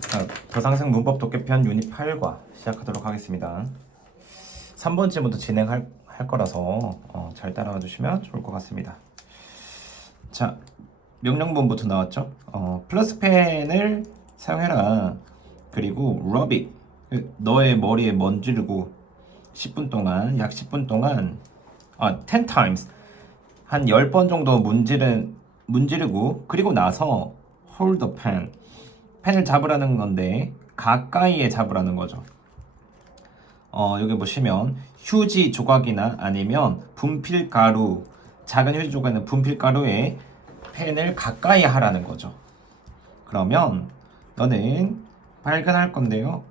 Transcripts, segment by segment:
자, 더상생 문법 독해편 유닛 8과 시작하도록 하겠습니다. 3번째부터 진행할 거라서 잘 따라와 주시면 좋을 것 같습니다. 자, 명령문부터 나왔죠? 플러스 펜을 사용해라. 그리고 rub it. 너의 머리에 먼지르고 10분 동안, 약 10분 동안 10 times 한 10번 정도 문지르고 그리고 나서 hold the pen. 펜을 잡으라는 건데 가까이에 잡으라는 거죠. 여기 보시면 휴지 조각이나 아니면 분필가루, 작은 휴지 조각이나 분필가루에 펜을 가까이 하라는 거죠. 그러면 너는 발견할 건데요.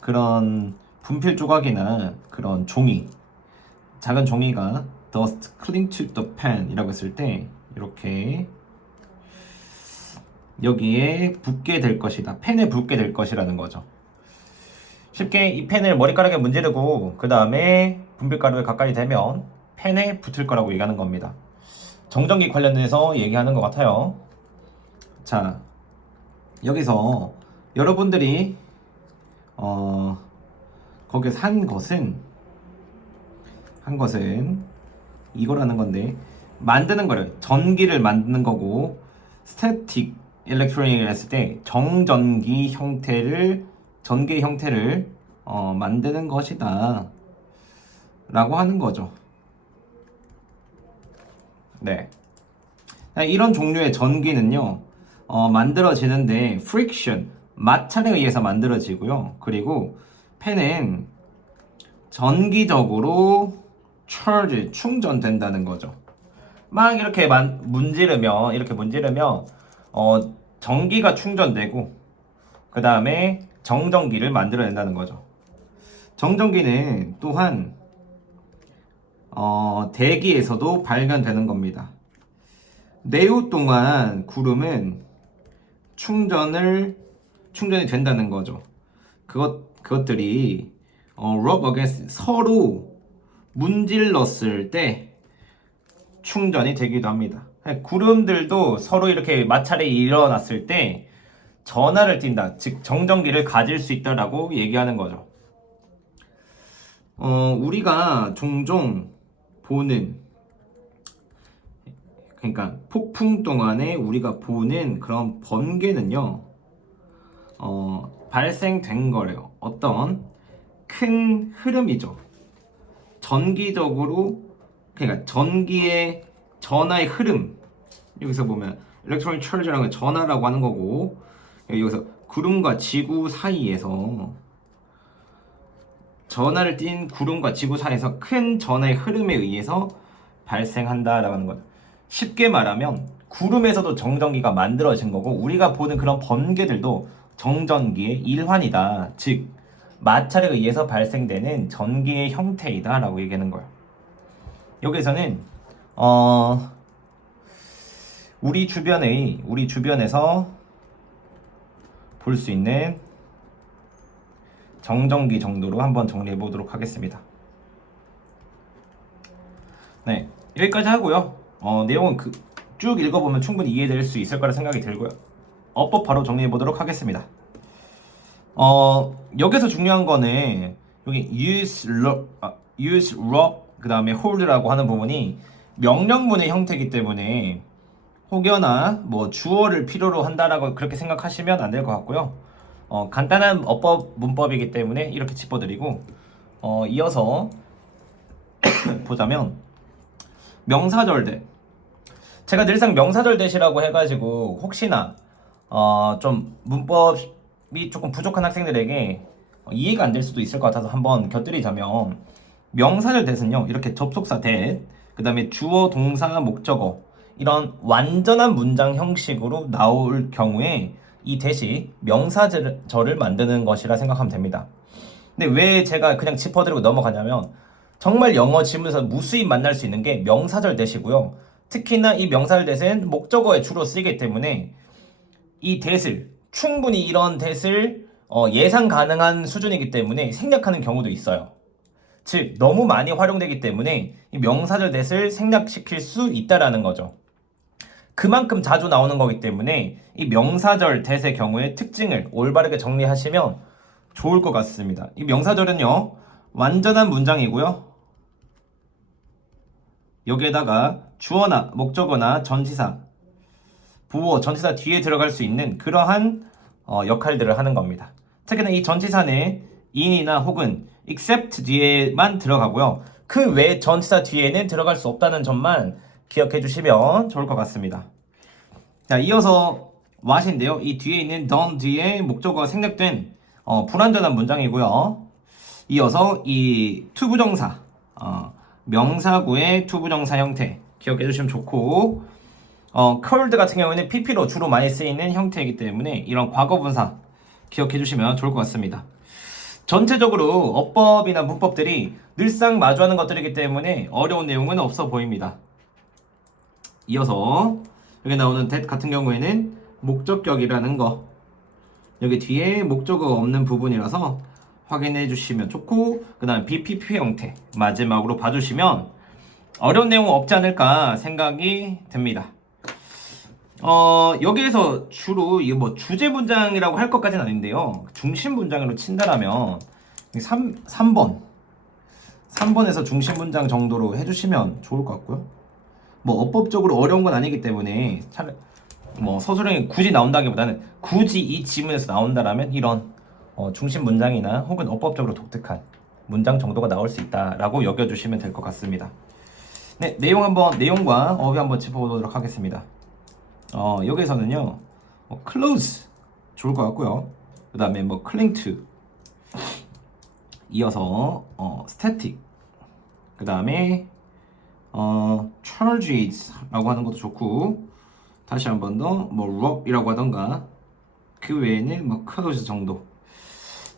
그런 분필 조각이나 그런 종이, 작은 종이가 dust cling to the pen 이라고 했을 때 이렇게 여기에 붙게 될 것이다. 펜에 붙게 될 것이라는 거죠. 쉽게 이 펜을 머리카락에 문지르고 그 다음에 분필가루에 가까이 대면 펜에 붙을 거라고 얘기하는 겁니다. 정전기 관련해서 얘기하는 것 같아요. 자, 여기서 여러분들이 거기서 한 것은 이거라는 건데 만드는 거를 전기를 만드는 거고 스태틱 일렉트로닉을 했을 때 정전기 형태를 전기의 형태를 만드는 것이다 라고 하는 거죠. 네, 이런 종류의 전기는요 만들어지는데 friction, 마찰에 의해서 만들어지고요. 그리고 펜은 전기적으로 charge, 충전된다는 거죠. 막 이렇게 문지르면 전기가 충전되고 그 다음에 정전기를 만들어낸다는 거죠. 정전기는 또한 대기에서도 발견되는 겁니다. 내후 동안 구름은 충전이 된다는 거죠. 그것들이 rub against 서로 문질렀을 때 충전이 되기도 합니다. 구름들도 서로 이렇게 마찰이 일어났을 때 전하를 띈다, 즉 정전기를 가질 수 있다라고 얘기하는 거죠. 우리가 종종 보는, 그러니까 폭풍 동안에 우리가 보는 그런 번개는요 발생된 거래요. 어떤 큰 흐름이죠. 전기적으로, 그러니까 전기의 전하의 흐름, 여기서 보면 일렉트로닉 charge라는 건 전하라고 하는 거고, 여기서 구름과 지구 사이에서 전하를 띤 구름과 지구 사이에서 큰 전하의 흐름에 의해서 발생한다라고 하는 거죠. 쉽게 말하면 구름에서도 정전기가 만들어진 거고 우리가 보는 그런 번개들도 정전기의 일환이다. 즉 마찰에 의해서 발생되는 전기의 형태이다 라고 얘기하는 거예요. 여기서는 우리 주변에서 볼 수 있는 정전기 정도로 한번 정리해 보도록 하겠습니다. 네, 여기까지 하고요. 내용은 쭉 읽어보면 충분히 이해될 수 있을 거라 생각이 들고요. 어법 바로 정리해 보도록 하겠습니다. 여기서 중요한 거는 여기 use, rub, 그 다음에 hold라고 하는 부분이 명령문의 형태이기 때문에 혹여나 뭐 주어를 필요로 한다라고 그렇게 생각하시면 안 될 것 같고요. 간단한 어법 문법이기 때문에 이렇게 짚어드리고 이어서 보자면 명사절대. 제가 늘상 명사절대시라고 해가지고 혹시나 좀 문법이 조금 부족한 학생들에게 이해가 안 될 수도 있을 것 같아서 한번 곁들이자면 명사절대는요 이렇게 접속사 that, 그 다음에 주어, 동사, 목적어 이런 완전한 문장 형식으로 나올 경우에 이 that이 명사절을 만드는 것이라 생각하면 됩니다. 근데 왜 제가 그냥 짚어드리고 넘어가냐면 정말 영어 지문에서 무수히 만날 수 있는 게 명사절 that이고요. 특히나 이 명사절 that은 목적어에 주로 쓰이기 때문에 이 that을 충분히 이런 that을 예상 가능한 수준이기 때문에 생략하는 경우도 있어요. 즉 너무 많이 활용되기 때문에 이 명사절 that을 생략시킬 수 있다라는 거죠. 그만큼 자주 나오는 거기 때문에 이 명사절 대세 경우의 특징을 올바르게 정리하시면 좋을 것 같습니다. 이 명사절은요, 완전한 문장이고요. 여기에다가 주어나 목적어나 전치사, 보어, 전치사 뒤에 들어갈 수 있는 그러한 역할들을 하는 겁니다. 특히나 이 전치사는 in이나 혹은 except 뒤에만 들어가고요. 그 외 전치사 뒤에는 들어갈 수 없다는 점만 기억해 주시면 좋을 것 같습니다. 자, 이어서 what인데요. 이 뒤에 있는 done 뒤에 목적어가 생략된 불완전한 문장이고요. 이어서 이 투부정사, 명사구의 투부정사 형태 기억해 주시면 좋고, curled 같은 경우에는 pp로 주로 많이 쓰이는 형태이기 때문에 이런 과거분사 기억해 주시면 좋을 것 같습니다. 전체적으로 어법이나 문법들이 늘상 마주하는 것들이기 때문에 어려운 내용은 없어 보입니다. 이어서 여기 나오는 that 같은 경우에는 목적격이라는 거, 여기 뒤에 목적어가 없는 부분이라서 확인해 주시면 좋고, 그 다음에 BPP 형태 마지막으로 봐주시면 어려운 내용은 없지 않을까 생각이 듭니다. 여기에서 주로 이거 뭐 주제 문장이라고 할 것까지는 아닌데요. 중심 문장으로 친다라면 3번에서 중심 문장 정도로 해주시면 좋을 것 같고요. 뭐 어법적으로 어려운 건 아니기 때문에 차라리 뭐 서술형이 굳이 나온다기보다는 굳이 이 지문에서 나온다라면 이런 중심 문장이나 혹은 어법적으로 독특한 문장 정도가 나올 수 있다라고 여겨주시면 될 것 같습니다. 네, 내용과 어휘 한번 짚어보도록 하겠습니다. 여기에서는요, close 좋을 것 같고요. 그 다음에 뭐 cling to, 이어서 static, 그 다음에 charges라고 하는 것도 좋고, 다시 한 번 더 뭐 rob이라고 하던가, 그 외에는 뭐 close 정도.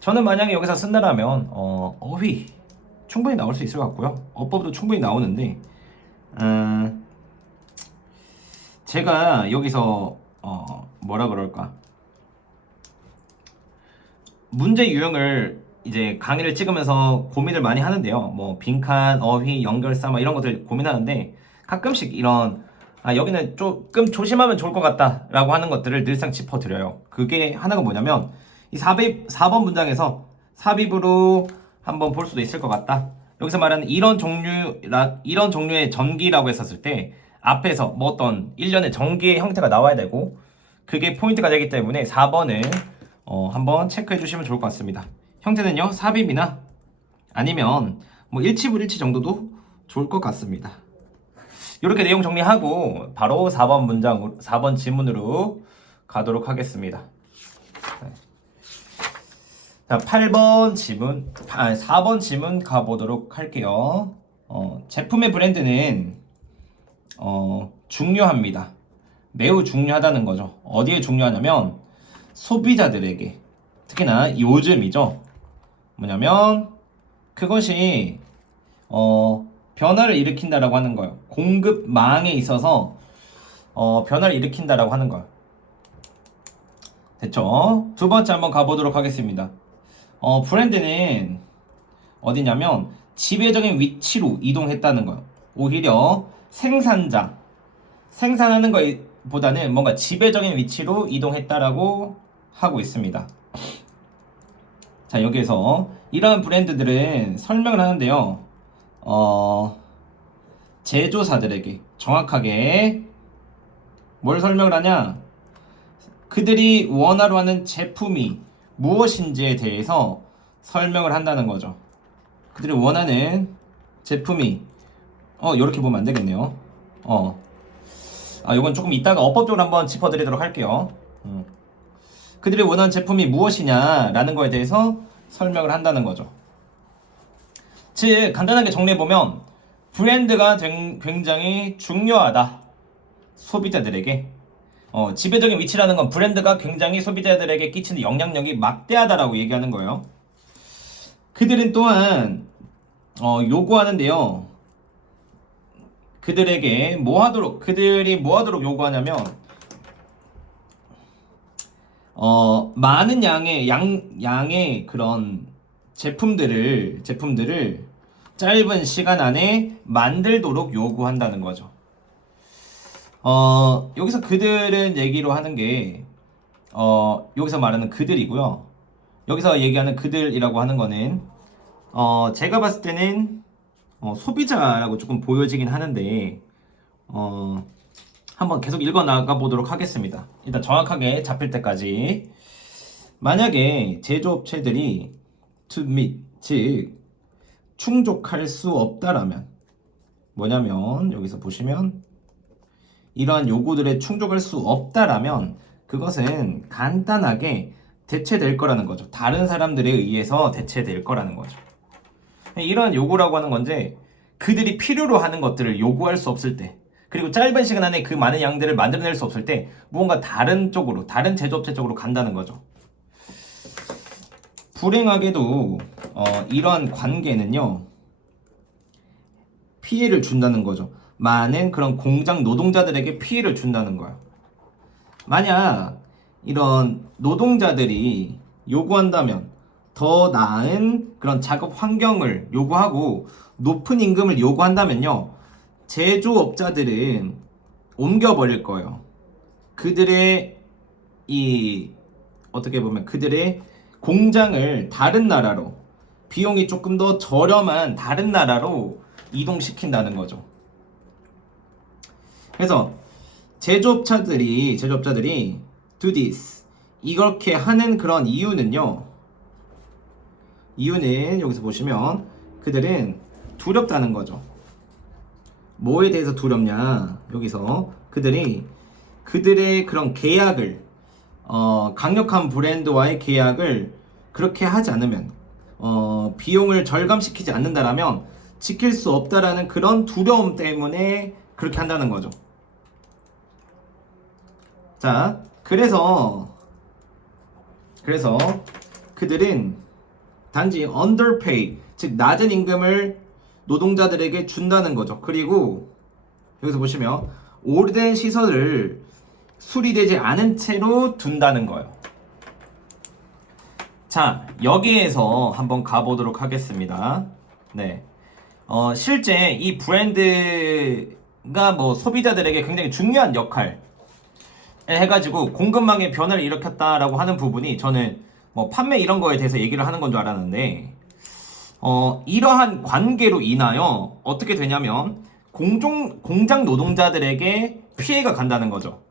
저는 만약에 여기서 쓴다라면 어휘 충분히 나올 수 있을 것 같고요. 어법도 충분히 나오는데, 제가 여기서 뭐라 그럴까, 문제 유형을 이제 강의를 찍으면서 고민을 많이 하는데요. 뭐 빈칸, 어휘, 연결사 이런 것들 고민하는데, 가끔씩 이런 여기는 조금 조심하면 좋을 것 같다 라고 하는 것들을 늘상 짚어드려요. 그게 하나가 뭐냐면, 이 4번 문장에서 삽입으로 한번 볼 수도 있을 것 같다. 여기서 말하는 이런 종류의 전기라고 했었을 때 앞에서 뭐 어떤 일련의 전기의 형태가 나와야 되고, 그게 포인트가 되기 때문에 4번을 한번 체크해 주시면 좋을 것 같습니다. 형태는요, 삽입이나 아니면 뭐 일치불일치 정도도 좋을 것 같습니다. 이렇게 내용 정리하고 바로 4번 지문으로 가도록 하겠습니다. 자, 4번 지문 가보도록 할게요. 제품의 브랜드는 중요합니다. 매우 중요하다는 거죠. 어디에 중요하냐면 소비자들에게, 특히나 요즘이죠. 뭐냐면 그것이 변화를 일으킨다라고 하는 거예요. 공급망에 있어서 변화를 일으킨다라고 하는 거예요. 됐죠? 두 번째 한번 가보도록 하겠습니다. 브랜드는 어디냐면 지배적인 위치로 이동했다는 거예요. 오히려 생산하는 것보다는 뭔가 지배적인 위치로 이동했다라고 하고 있습니다. 자, 여기에서 이러한 브랜드들은 설명을 하는데요. 제조사들에게 정확하게 뭘 설명을 하냐? 그들이 원하러 하는 제품이 무엇인지에 대해서 설명을 한다는 거죠. 그들이 원하는 제품이 이렇게 보면 안 되겠네요. 이건 조금 이따가 어법적으로 한번 짚어드리도록 할게요. 그들이 원하는 제품이 무엇이냐라는 거에 대해서 설명을 한다는 거죠. 즉 간단하게 정리해보면 브랜드가 굉장히 중요하다. 소비자들에게 지배적인 위치라는 건 브랜드가 굉장히 소비자들에게 끼치는 영향력이 막대하다라고 얘기하는 거예요. 그들은 또한 요구하는데요. 그들이 뭐 하도록 요구하냐면 많은 양의 그런 제품들을 짧은 시간 안에 만들도록 요구한다는 거죠. 여기서 그들은 얘기로 하는 게 여기서 말하는 그들이고요. 여기서 얘기하는 그들이라고 하는 거는 제가 봤을 때는 소비자라고 조금 보여지긴 하는데 한번 계속 읽어 나가 보도록 하겠습니다. 일단 정확하게 잡힐 때까지. 만약에 제조업체들이 to meet, 즉 충족할 수 없다라면 뭐냐면 여기서 보시면 이러한 요구들에 충족할 수 없다라면 그것은 간단하게 대체될 거라는 거죠. 다른 사람들에 의해서 대체될 거라는 거죠. 이러한 요구라고 하는 건데 그들이 필요로 하는 것들을 요구할 수 없을 때 그리고 짧은 시간 안에 그 많은 양들을 만들어낼 수 없을 때 무언가 다른 쪽으로 다른 제조업체 쪽으로 간다는 거죠. 불행하게도 이러한 관계는요 피해를 준다는 거죠. 많은 그런 공장 노동자들에게 피해를 준다는 거예요. 만약 이런 노동자들이 요구한다면 더 나은 그런 작업 환경을 요구하고 높은 임금을 요구한다면요 제조업자들은 옮겨버릴 거예요. 그들의 어떻게 보면 그들의 공장을 다른 나라로 비용이 조금 더 저렴한 다른 나라로 이동시킨다는 거죠. 그래서 제조업자들이 do this 이렇게 하는 그런 이유는 여기서 보시면 그들은 두렵다는 거죠. 뭐에 대해서 두렵냐? 여기서 그들의 그런 계약을 강력한 브랜드와의 계약을 그렇게 하지 않으면 비용을 절감시키지 않는다라면 지킬 수 없다라는 그런 두려움 때문에 그렇게 한다는 거죠. 자, 그래서 그들은 단지 underpay, 즉 낮은 임금을 노동자들에게 준다는 거죠. 그리고 여기서 보시면 오래된 시설을 수리되지 않은 채로 둔다는 거예요. 자, 여기에서 한번 가보도록 하겠습니다. 네, 실제 이 브랜드가 뭐 소비자들에게 굉장히 중요한 역할 해가지고 공급망의 변화를 일으켰다라고 하는 부분이 저는 뭐 판매 이런 거에 대해서 얘기를 하는 건 줄 알았는데 이러한 관계로 인하여 어떻게 되냐면 공장 노동자들에게 피해가 간다는 거죠.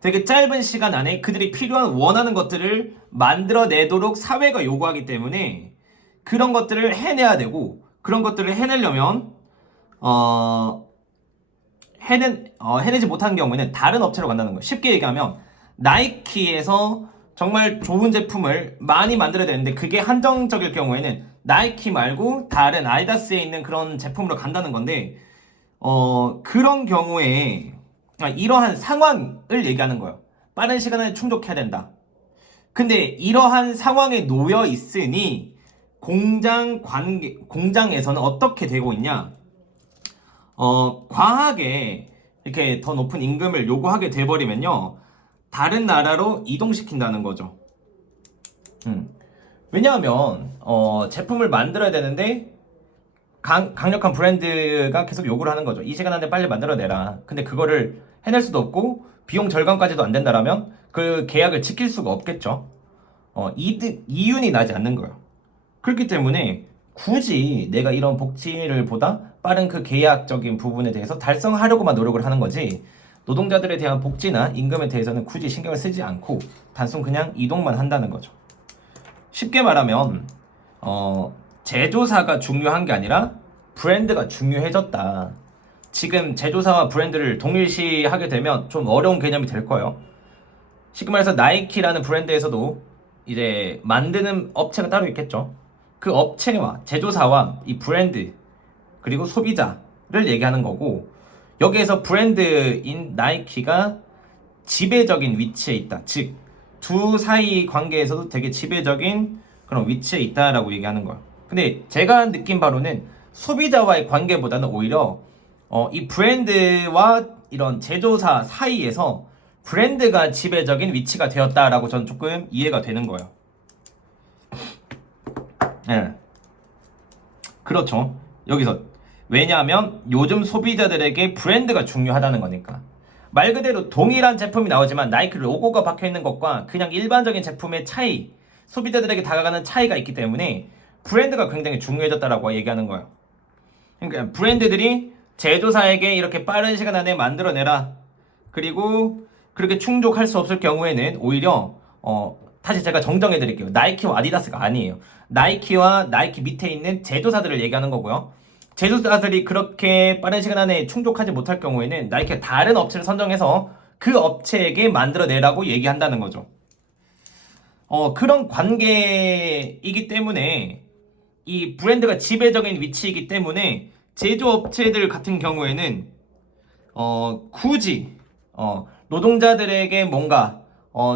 되게 짧은 시간 안에 그들이 필요한 원하는 것들을 만들어내도록 사회가 요구하기 때문에 그런 것들을 해내야 되고 그런 것들을 해내려면 해내지 못하는 경우에는 다른 업체로 간다는 거예요. 쉽게 얘기하면 나이키에서 정말 좋은 제품을 많이 만들어야 되는데 그게 한정적일 경우에는 나이키 말고 다른 아디다스에 있는 그런 제품으로 간다는 건데 그런 경우에 이러한 상황을 얘기하는 거예요. 빠른 시간에 충족해야 된다. 근데 이러한 상황에 놓여 있으니 공장에서는 어떻게 되고 있냐? 과하게 이렇게 더 높은 임금을 요구하게 돼버리면요 다른 나라로 이동시킨다는 거죠. 왜냐하면 제품을 만들어야 되는데 강력한 브랜드가 계속 요구를 하는 거죠. 이 시간 안에 빨리 만들어내라. 근데 그거를 해낼 수도 없고 비용 절감까지도 안 된다라면 그 계약을 지킬 수가 없겠죠. 이윤이 나지 않는 거예요. 그렇기 때문에 굳이 내가 이런 복지를 보다 빠른 그 계약적인 부분에 대해서 달성하려고만 노력을 하는 거지 노동자들에 대한 복지나 임금에 대해서는 굳이 신경을 쓰지 않고 단순 그냥 이동만 한다는 거죠. 쉽게 말하면 제조사가 중요한 게 아니라 브랜드가 중요해졌다. 지금 제조사와 브랜드를 동일시하게 되면 좀 어려운 개념이 될 거예요. 쉽게 말해서 나이키라는 브랜드에서도 이제 만드는 업체가 따로 있겠죠. 그 업체와 제조사와 이 브랜드 그리고 소비자를 얘기하는 거고 여기에서 브랜드인 나이키가 지배적인 위치에 있다. 즉 두 사이 관계에서도 되게 지배적인 그런 위치에 있다라고 얘기하는 거야. 근데 제가 느낀 바로는 소비자와의 관계보다는 오히려 이 브랜드와 이런 제조사 사이에서 브랜드가 지배적인 위치가 되었다라고 저는 조금 이해가 되는 거예요. 네. 그렇죠. 여기서 왜냐하면 요즘 소비자들에게 브랜드가 중요하다는 거니까. 말 그대로 동일한 제품이 나오지만 나이키 로고가 박혀있는 것과 그냥 일반적인 제품의 차이, 소비자들에게 다가가는 차이가 있기 때문에 브랜드가 굉장히 중요해졌다라고 얘기하는 거예요. 그러니까 브랜드들이 제조사에게 이렇게 빠른 시간 안에 만들어내라. 그리고 그렇게 충족할 수 없을 경우에는 오히려 다시 제가 정정해 드릴게요. 나이키와 아디다스가 아니에요. 나이키와 나이키 밑에 있는 제조사들을 얘기하는 거고요. 제조사들이 그렇게 빠른 시간 안에 충족하지 못할 경우에는 나이키가 다른 업체를 선정해서 그 업체에게 만들어내라고 얘기한다는 거죠. 그런 관계이기 때문에 이 브랜드가 지배적인 위치이기 때문에 제조업체들 같은 경우에는 굳이 노동자들에게 뭔가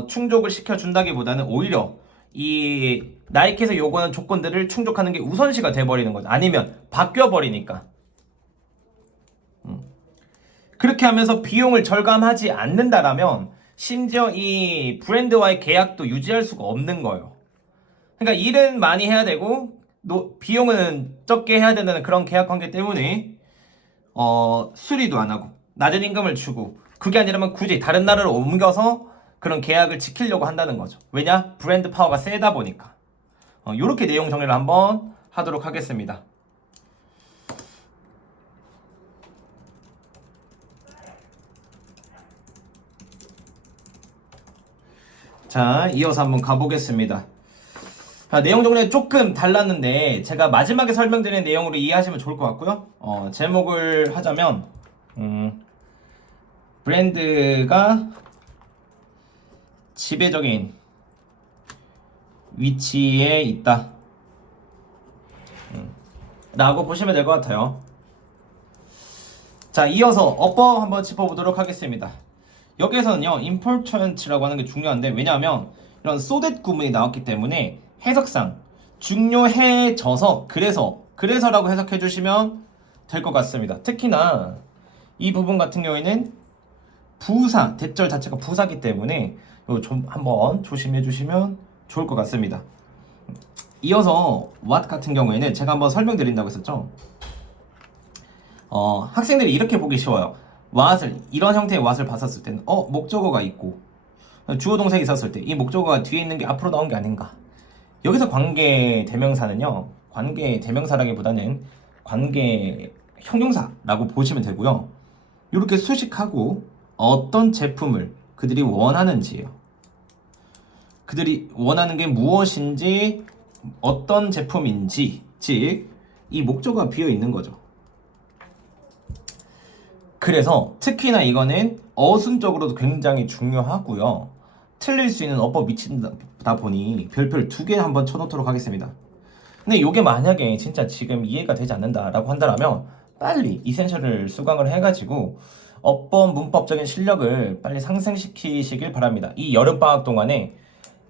충족을 시켜준다기보다는 오히려 이 나이키에서 요구하는 조건들을 충족하는 게 우선시가 돼버리는 거죠. 아니면 바뀌어버리니까. 그렇게 하면서 비용을 절감하지 않는다라면 심지어 이 브랜드와의 계약도 유지할 수가 없는 거예요. 그러니까 일은 많이 해야 되고 비용은 적게 해야 된다는 그런 계약 관계 때문에 수리도 안 하고 낮은 임금을 주고 그게 아니라면 굳이 다른 나라로 옮겨서 그런 계약을 지키려고 한다는 거죠. 왜냐? 브랜드 파워가 세다 보니까. 요렇게 내용 정리를 한번 하도록 하겠습니다. 자, 이어서 한번 가보겠습니다. 내용 정리는 조금 달랐는데 제가 마지막에 설명드린 내용으로 이해하시면 좋을 것 같고요. 제목을 하자면 브랜드가 지배적인 위치에 있다 라고 보시면 될 것 같아요. 자, 이어서 어법 한번 짚어보도록 하겠습니다. 여기에서는요 important라고 하는 게 중요한데, 왜냐하면 이런 so that 구문이 나왔기 때문에 해석상 중요해져서 그래서라고 해석해 주시면 될 것 같습니다. 특히나 이 부분 같은 경우에는 부사, 대절 자체가 부사기 때문에 이거 좀 한번 조심해 주시면 좋을 것 같습니다. 이어서 what 같은 경우에는 제가 한번 설명드린다고 했었죠. 학생들이 이렇게 보기 쉬워요. what을 이런 형태의 what을 봤었을 때는 목적어가 있고 주어 동사가 있었을 때 이 목적어가 뒤에 있는 게 앞으로 나온 게 아닌가. 여기서 관계 대명사는요, 관계 대명사라기보다는 관계 형용사라고 보시면 되고요. 이렇게 수식하고 어떤 제품을 그들이 원하는지예요. 그들이 원하는 게 무엇인지, 어떤 제품인지, 즉 이 목적어가 비어 있는 거죠. 그래서 특히나 이거는 어순적으로도 굉장히 중요하고요. 틀릴 수 있는 어법 미친다 보니 별표를 2개 한번 쳐놓도록 하겠습니다. 근데 이게 만약에 진짜 지금 이해가 되지 않는다라고 한다면 빨리 이센셜을 수강을 해가지고 어법 문법적인 실력을 빨리 상승시키시길 바랍니다. 이 여름방학 동안에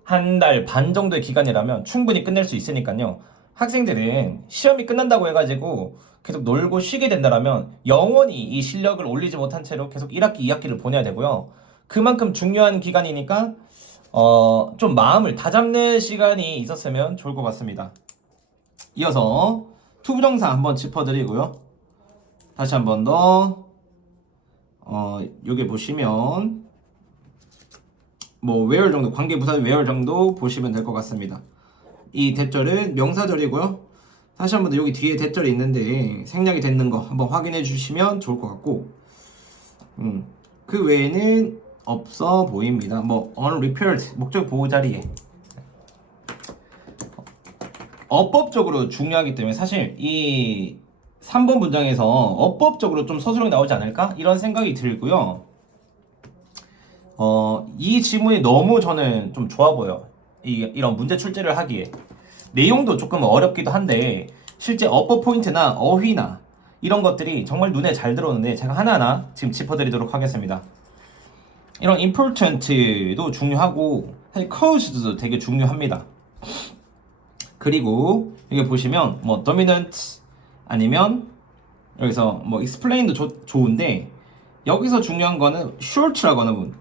1달 반 정도의 기간이라면 충분히 끝낼 수 있으니까요. 학생들은 시험이 끝난다고 해가지고 계속 놀고 쉬게 된다면 영원히 이 실력을 올리지 못한 채로 계속 1학기, 2학기를 보내야 되고요. 그만큼 중요한 기간이니까 좀 마음을 다잡는 시간이 있었으면 좋을 것 같습니다. 이어서 투부정사 한번 짚어드리고요. 다시 한번 더 여기 보시면 뭐 where 정도, 관계부사 where 정도 보시면 될 것 같습니다. 이 대절은 명사절이고요. 다시 한번 더 여기 뒤에 대절이 있는데 생략이 됐는 거 한번 확인해 주시면 좋을 것 같고, 그 외에는 없어 보입니다. 뭐 unrepaired 목적 보호 자리에 어법적으로 중요하기 때문에 사실 이 3번 문장에서 어법적으로 좀 서술형이 나오지 않을까 이런 생각이 들고요. 이 지문이 너무 저는 좀 좋아 보여. 이런 문제 출제를 하기에 내용도 조금 어렵기도 한데 실제 어법 포인트나 어휘나 이런 것들이 정말 눈에 잘 들어오는데 제가 하나하나 지금 짚어드리도록 하겠습니다. 이런 important도 중요하고 사실 cause도 되게 중요합니다. 그리고 여기 보시면 뭐 dominant 아니면 여기서 뭐 explain도 좋은데 여기서 중요한 거는 short라고 하는 부분,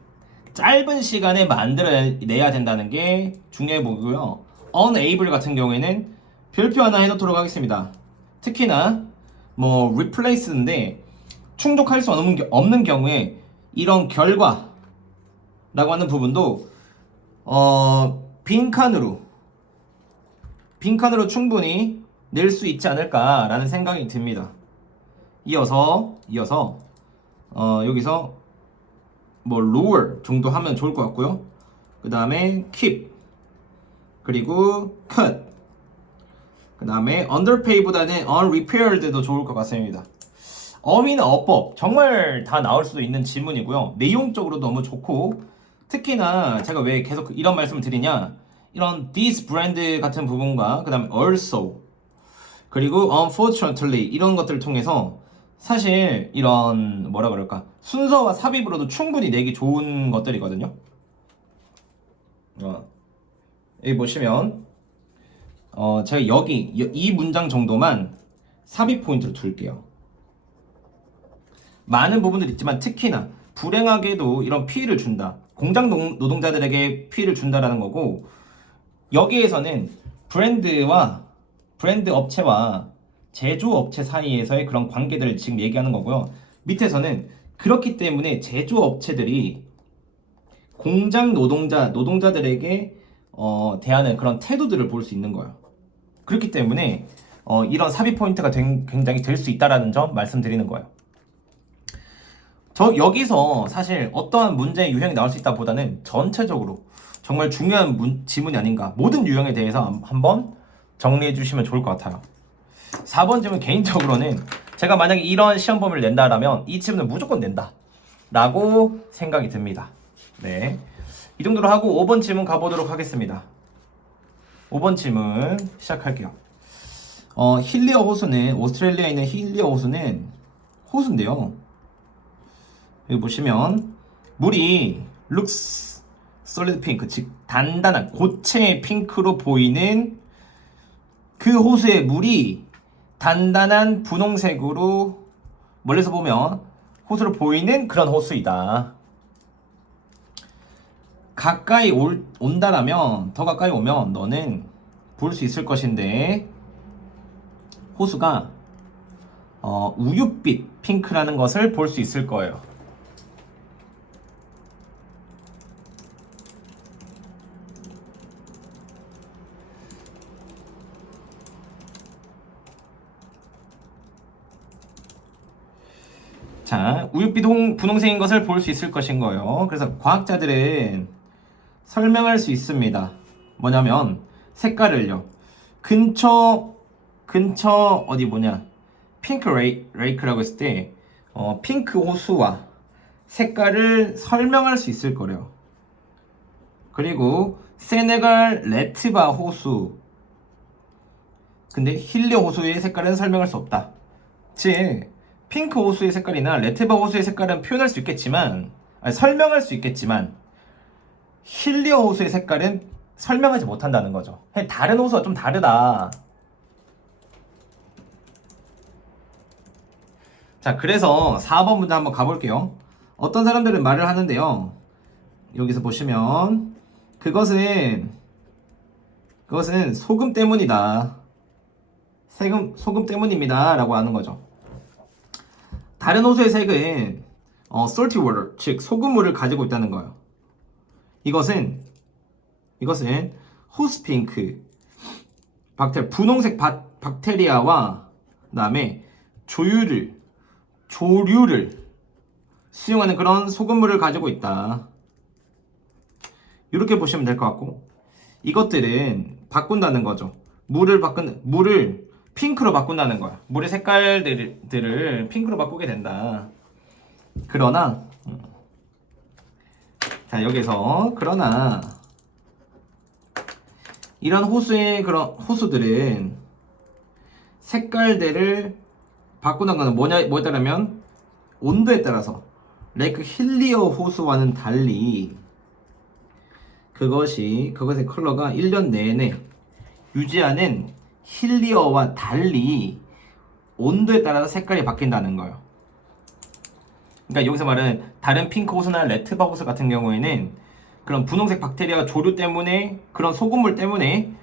짧은 시간에 만들어내야 된다는 게 중요해 보이고요. unable 같은 경우에는 별표 하나 해놓도록 하겠습니다. 특히나 뭐 replace인데 충족할 수 없는 경우에 이런 결과라고 하는 부분도 빈칸으로 충분히 낼 수 있지 않을까라는 생각이 듭니다. 이어서 여기서 뭐 lower 정도 하면 좋을 것 같고요. 그 다음에 keep, 그리고 cut, 그 다음에 underpay보다는 unrepaired도 좋을 것 같습니다. 어휘나 어법 정말 다 나올 수도 있는 지문이고요. 내용적으로 너무 좋고, 특히나 제가 왜 계속 이런 말씀을 드리냐, 이런 this brand 같은 부분과 그 다음에 also, 그리고 unfortunately 이런 것들을 통해서 사실 이런 뭐라 그럴까, 순서와 삽입으로도 충분히 내기 좋은 것들이거든요. 여기 보시면 제가 여기 이 문장 정도만 삽입 포인트로 둘게요. 많은 부분들이 있지만 특히나 불행하게도 이런 피해를 준다, 공장 노동자들에게 피해를 준다라는 거고, 여기에서는 브랜드 업체와 제조업체 사이에서의 그런 관계들을 지금 얘기하는 거고요. 밑에서는 그렇기 때문에 제조업체들이 공장 노동자들에게 대하는 그런 태도들을 볼 수 있는 거예요. 그렇기 때문에 이런 삽입 포인트가 굉장히 될 수 있다라는 점 말씀드리는 거예요. 여기서 사실 어떠한 문제의 유형이 나올 수 있다 보다는 전체적으로 정말 중요한 지문이 아닌가, 모든 유형에 대해서 한번 정리해 주시면 좋을 것 같아요. 4번 질문, 개인적으로는 제가 만약에 이런 시험 범위를 낸다라면 이 질문은 무조건 낸다 라고 생각이 듭니다. 네, 이 정도로 하고 5번 질문 가보도록 하겠습니다. 5번 질문 시작할게요. 힐리어 호수는, 오스트레일리아에 있는 힐리어 호수는 호수인데요, 여기 보시면 물이 looks solid pink, 즉 단단한 고체 핑크로 보이는 그 호수의 물이 단단한 분홍색으로 멀리서 보면 호수로 보이는 그런 호수이다. 가까이 온다라면, 더 가까이 오면 너는 볼 수 있을 것인데, 호수가 우윳빛 핑크라는 것을 볼 수 있을 거예요. 자, 우윳빛 분홍색인 것을 볼 수 있을 것인 거예요. 그래서 과학자들은 설명할 수 있습니다. 뭐냐면 색깔을요, 근처 어디 뭐냐, 핑크 레이크라고 했을 때 핑크 호수와 색깔을 설명할 수 있을 거래요. 그리고 세네갈 레트바 호수, 근데 힐리어 호수의 색깔은 설명할 수 없다. 즉 핑크 호수의 색깔이나 레트바 호수의 색깔은 표현할 수 있겠지만, 설명할 수 있겠지만, 힐리어 호수의 색깔은 설명하지 못한다는 거죠. 다른 호수와 좀 다르다. 자, 그래서 4번 문제 한번 가볼게요. 어떤 사람들은 말을 하는데요, 여기서 보시면 그것은 소금 때문이다, 소금 때문입니다 라고 하는 거죠. 다른 호수의 색은 salty water, 즉 소금물을 가지고 있다는 거예요. 이것은 호스핑크, 분홍색 박테리아와 그 다음에 조류를 수용하는 그런 소금물을 가지고 있다. 이렇게 보시면 될 것 같고, 이것들은 바꾼다는 거죠. 물을 핑크로 바꾼다는 거야. 물의 색깔들을 핑크로 바꾸게 된다. 그러나 자, 여기서 그러나 이런 호수들은 색깔들을 바꾼다는 것은 뭐에 따르면 온도에 따라서 레이크 힐리어 호수와는 달리 그것의 컬러가 1년 내내 유지하는 힐리어와 달리 온도에 따라서 색깔이 바뀐다는 거예요. 그러니까 여기서 말하는 다른 핑크 호수나 레트바 호수 같은 경우에는 그런 분홍색 박테리아가 조류 때문에, 그런 소금물 때문에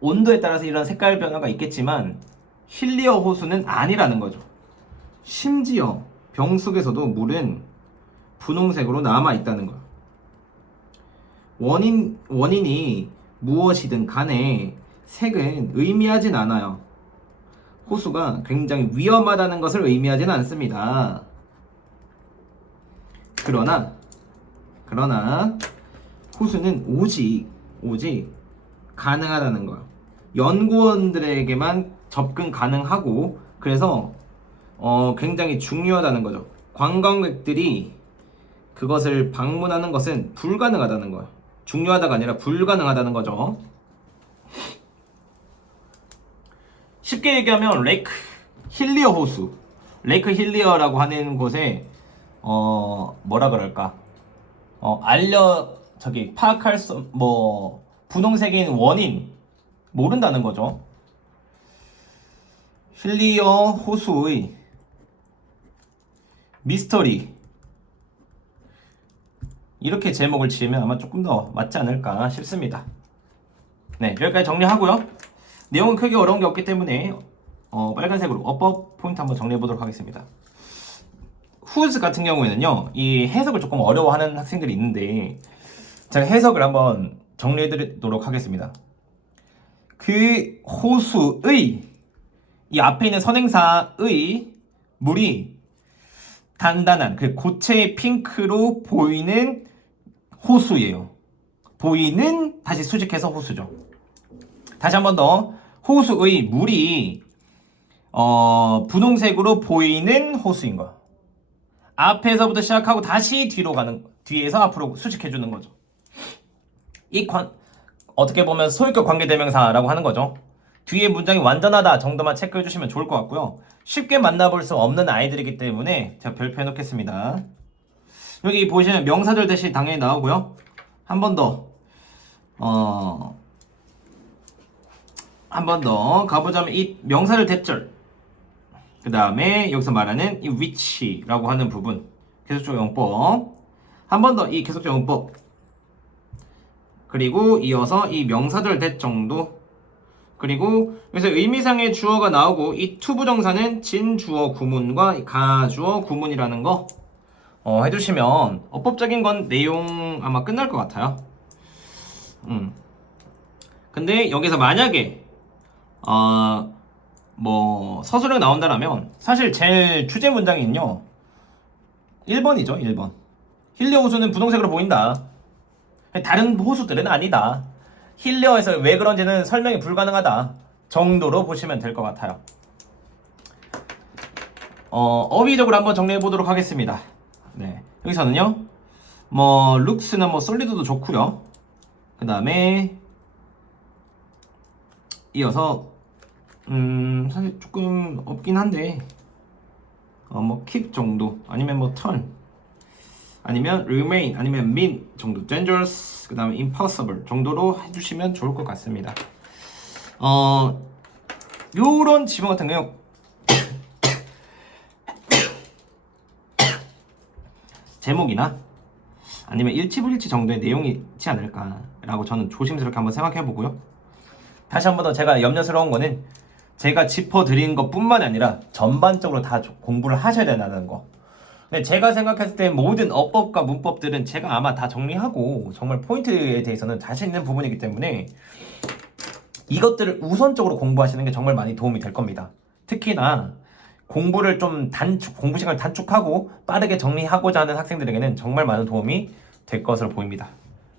온도에 따라서 이런 색깔 변화가 있겠지만, 힐리어 호수는 아니라는 거죠. 심지어 병 속에서도 물은 분홍색으로 남아 있다는 거예요. 원인이 무엇이든 간에 색은 의미하진 않아요. 호수가 굉장히 위험하다는 것을 의미하진 않습니다. 그러나 호수는 오직 가능하다는 거예요. 연구원들에게만 접근 가능하고, 그래서 굉장히 중요하다는 거죠. 관광객들이 그것을 방문하는 것은 불가능하다는 거예요. 중요하다가 아니라 불가능하다는 거죠. 쉽게 얘기하면 레이크 힐리어 호수, 레이크 힐리어라고 하는 곳에 뭐라 그럴까, 파악할 수, 분홍색인 원인 모른다는 거죠. 힐리어 호수의 미스터리, 이렇게 제목을 지으면 아마 조금 더 맞지 않을까 싶습니다. 네, 여기까지 정리하고요. 내용은 크게 어려운 게 없기 때문에 빨간색으로 어법 포인트 한번 정리해 보도록 하겠습니다. whose 같은 경우에는요, 이 해석을 조금 어려워하는 학생들이 있는데 제가 해석을 한번 정리해 드리도록 하겠습니다. 그 호수의, 이 앞에 있는 선행사의 물이 단단한 그 고체 핑크로 보이는 호수예요. 보이는, 다시 수직해서 호수죠. 다시 한 번 더, 호수의 물이 분홍색으로 보이는 호수인 거야. 앞에서부터 시작하고 다시 뒤에서 앞으로 수직해주는 거죠. 어떻게 보면 소유격 관계대명사라고 하는 거죠. 뒤에 문장이 완전하다 정도만 체크해 주시면 좋을 것 같고요. 쉽게 만나볼 수 없는 아이들이기 때문에 제가 별표 해놓겠습니다. 여기 보시면 명사절 대시 당연히 나오고요. 한 번 더 가보자면 이 명사절 대절, 그 다음에 여기서 말하는 이 which라고 하는 부분, 계속적 용법, 한 번 더 이 계속적 용법, 그리고 이어서 이 명사절 대 정도, 그리고 여기서 의미상의 주어가 나오고 이 투부정사는 진주어 구문과 가주어 구문이라는 거 해주시면 어법적인 건 내용 아마 끝날 것 같아요. 근데 여기서 만약에 서술형 나온다라면 사실 제일 주제 문장이는요 1번이죠. 1번. 힐리어 호수는 분홍색으로 보인다. 다른 호수들은 아니다. 힐리어에서 왜 그런지는 설명이 불가능하다 정도로 보시면 될 것 같아요. 어휘적으로 한번 정리해 보도록 하겠습니다. 네, 여기서는요 looks나 solid도 좋고요. 그 다음에 이어서 사실 조금 없긴 한데 keep 정도, 아니면 turn, 아니면 remain, 아니면 mean 정도, dangerous, 그 다음에 impossible 정도로 해주시면 좋을 것 같습니다. 요런 지문 같은 경우 제목이나 아니면 일치불일치 정도의 내용이 있지 않을까라고 저는 조심스럽게 한번 생각해 보고요. 다시 한 번 더 제가 염려스러운 거는 제가 짚어드린 것 뿐만 아니라 전반적으로 다 공부를 하셔야 된다는 거. 근데 제가 생각했을 때 모든 어법과 문법들은 제가 아마 다 정리하고 정말 포인트에 대해서는 자신 있는 부분이기 때문에 이것들을 우선적으로 공부하시는 게 정말 많이 도움이 될 겁니다. 특히나 공부를 좀 공부 시간을 단축하고 빠르게 정리하고자 하는 학생들에게는 정말 많은 도움이 될 것으로 보입니다.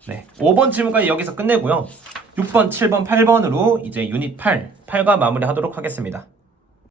네, 5번 질문까지 여기서 끝내고요. 6번, 7번, 8번으로 이제 유닛 8과 마무리하도록 하겠습니다.